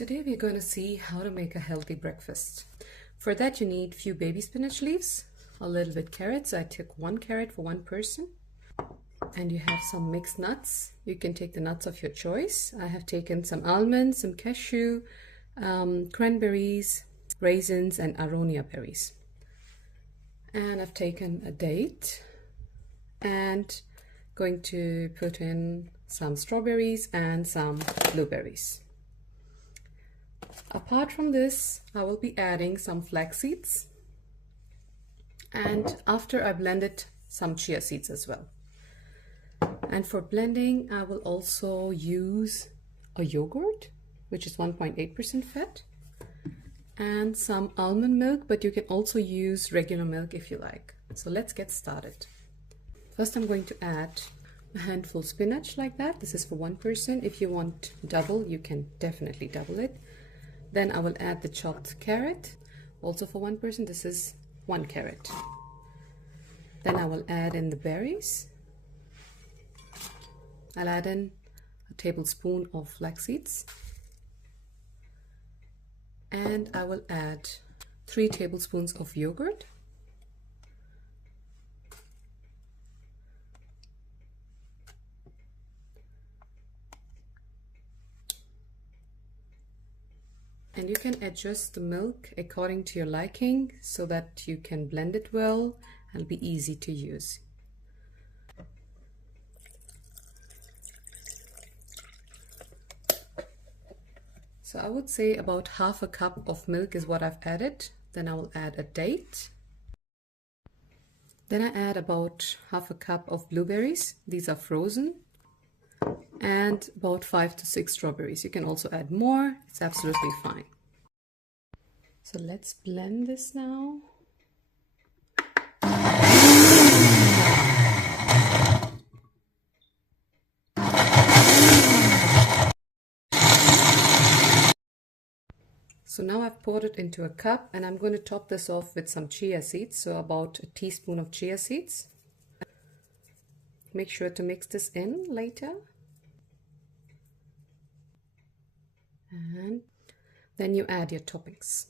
Today we're going to see how to make a healthy breakfast. For that you need few baby spinach leaves, a little bit carrots. I took 1 carrot for 1 person. And you have some mixed nuts. You can take the nuts of your choice. I have taken some almonds, some cashew, cranberries, raisins and aronia berries. And I've taken a date and going to put in some strawberries and some blueberries. Apart from this, I will be adding some flax seeds, and after I blended some chia seeds as well. And for blending, I will also use a yogurt, which is 1.8% fat, and some almond milk, but you can also use regular milk if you like. So let's get started. First, I'm going to add a handful spinach like that. This is for 1 person. If you want double, you can definitely double it. Then I will add the chopped carrot, also for 1 person. This is 1 carrot. Then I will add in the berries. I'll add in a tablespoon of flax seeds. And I will add 3 tablespoons of yogurt. And you can adjust the milk according to your liking so that you can blend it well and be easy to use. So I would say about half a cup of milk is what I've added. Then I will add a date. Then I add about half a cup of blueberries. These are frozen. And about 5 to 6 strawberries. You can also add more. It's absolutely fine. So let's blend this now. So now I've poured it into a cup, and I'm going to top this off with some chia seeds. So about a teaspoon of chia seeds. Make sure to mix this in later. And then you add your toppings.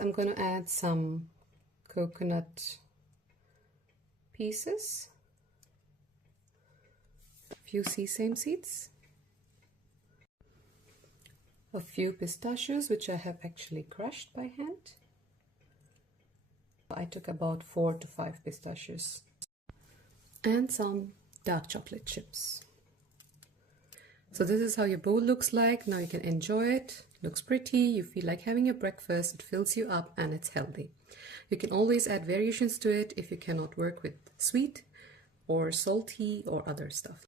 I'm going to add some coconut pieces, a few sesame seeds, a few pistachios, which I have actually crushed by hand. I took about 4 to 5 pistachios, and some dark chocolate chips. So this is how your bowl looks like. Now you can enjoy it. Looks pretty, you feel like having your breakfast, it fills you up and it's healthy. You can always add variations to it if you cannot work with sweet or salty or other stuff.